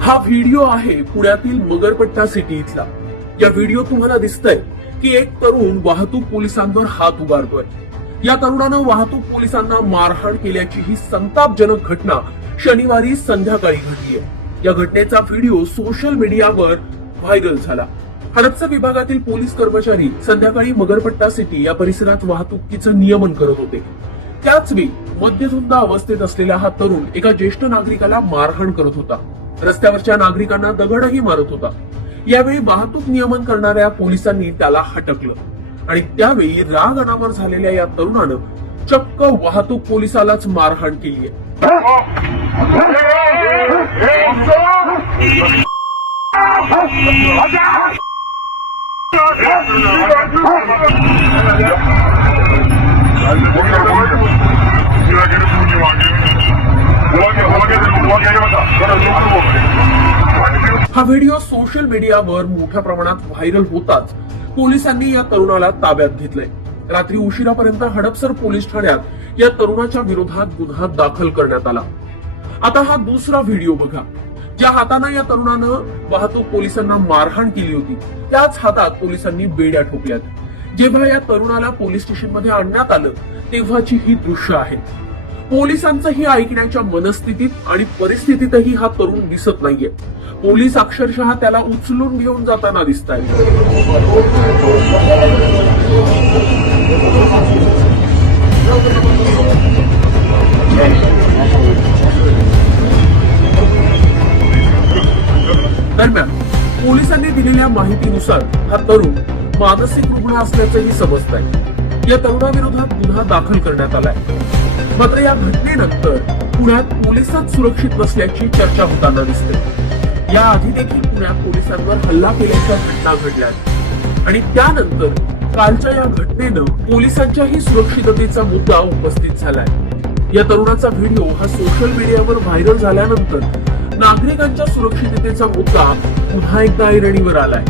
हा व्हिडिओ आहे पुण्यातील मगरपट्टा सिटी इथला. या व्हिडिओ तुम्हाला दिसतंय की एक तरुण वाहतूक पोलिसांवर हात उभारतोय या तरुणानं वाहतूक पोलिसांना मारहाण केल्याची ही संतापजनक घटना शनिवारी संध्याकाळी घडली आहे या घटनेचा व्हिडिओ सोशल मीडियावर व्हायरल झाला. हडपसर विभागातील पोलीस कर्मचारी संध्याकाळी मगरपट्टा सिटी या परिसरात वाहतुकीचं नियमन करत होते त्याच वेळी मद्यधुंद अवस्थेत असलेला हा तरुण एका ज्येष्ठ नागरिकाला मारहाण करत होता रस्त्यावरच्या नागरिकांना दगडही मारत होता यावेळी वाहतूक नियमन करणाऱ्या पोलिसांनी त्याला हटकलं आणि त्यावेळी राग अनावर झालेल्या या तरुणानं चक्क वाहतूक पोलिसालाच मारहाण केली आहे हा व्हिडिओ सोशल मीडियावर मोठ्या प्रमाणात व्हायरल होताच पोलिसांनी या तरुणाला ताब्यात घेतलंय. रात्री उशिरापर्यंत हडपसर पोलीस ठाण्यात या तरुणाच्या विरोधात गुन्हा दाखल करण्यात आला. आता हा दुसरा व्हिडिओ बघा. ज्या हातानं या तरुणानं वाहतूक पोलिसांना मारहाण केली होती त्याच हातात पोलिसांनी बेड्या ठोकल्यात. जेव्हा या तरुणाला पोलीस स्टेशनमध्ये आणण्यात आलं तेव्हाची ही दृश्य आहेत पोलिसांचंही ऐकण्याच्या मनस्थितीत आणि परिस्थितीतही हा तरुण दिसत नाहीये. पोलीस अक्षरशः त्याला उचलून घेऊन जाताना दिसत आहे पोलिसांनी दिलेल्या माहितीनुसार हा तरुण मानसिक रुग्ण असल्याचंही समजत आहे या तरुणाविरोधात गुन्हा दाखल करण्यात आलाय. मात्र या घटनेनंतर पुण्यात पोलिसात सुरक्षित नसल्याची चर्चा होताना दिसते. या आधी देखील पुण्यात पोलिसांवर हल्ला केल्याच्या घटना घडल्या आणि त्यानंतर कालच्या या घटनेनं पोलिसांच्याही सुरक्षिततेचा मुद्दा उपस्थित झालाय. या तरुणाचा व्हिडिओ हा सोशल मीडियावर व्हायरल झाल्यानंतर नागरिकांच्या सुरक्षिततेचा मुद्दा पुन्हा एकदा ऐरणीवर आलाय.